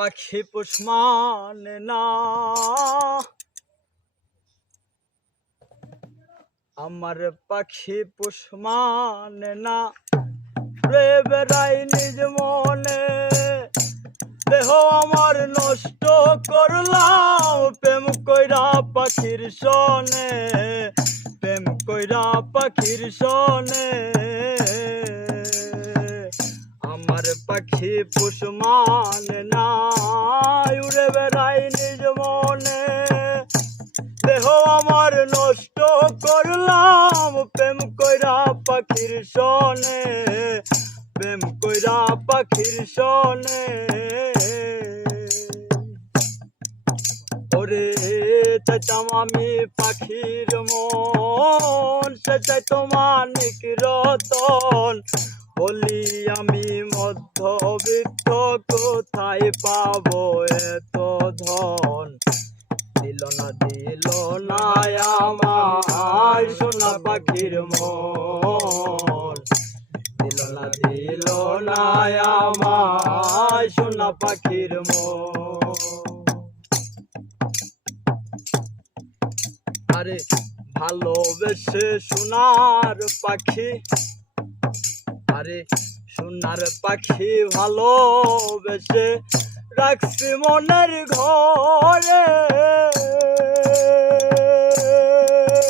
পাখি পোষ মানে না, আমার পাখি পোষ মানে না। রে বেড়াই নিজ মনে, দেহ আমার নষ্ট করলাম প্রেম কইরা পাখির সনে, প্রেম কইরা পাখির সনে। আমার পাখি পোষ মানে না, উড়ে বেড়াই নিজ মনে, দেহ আমার নষ্ট করলাম প্রেম কইরা পাখির সনে, প্রেম কইরা পাখির সনে। ওরে চাইতাম আমি পাখির মন, সে চাইতো মানিক রতন, বলি আমি মধ্যবিত্ত কোথায় পাবো এত ধন। দিল না আমার সোনা পাখির মন, দিল না আমার সোনা পাখির মন। আরে ভালোবেসে সোনার পাখি, আরে সোনার পাখি ভালোবেসে রাখছি মনের ঘরে।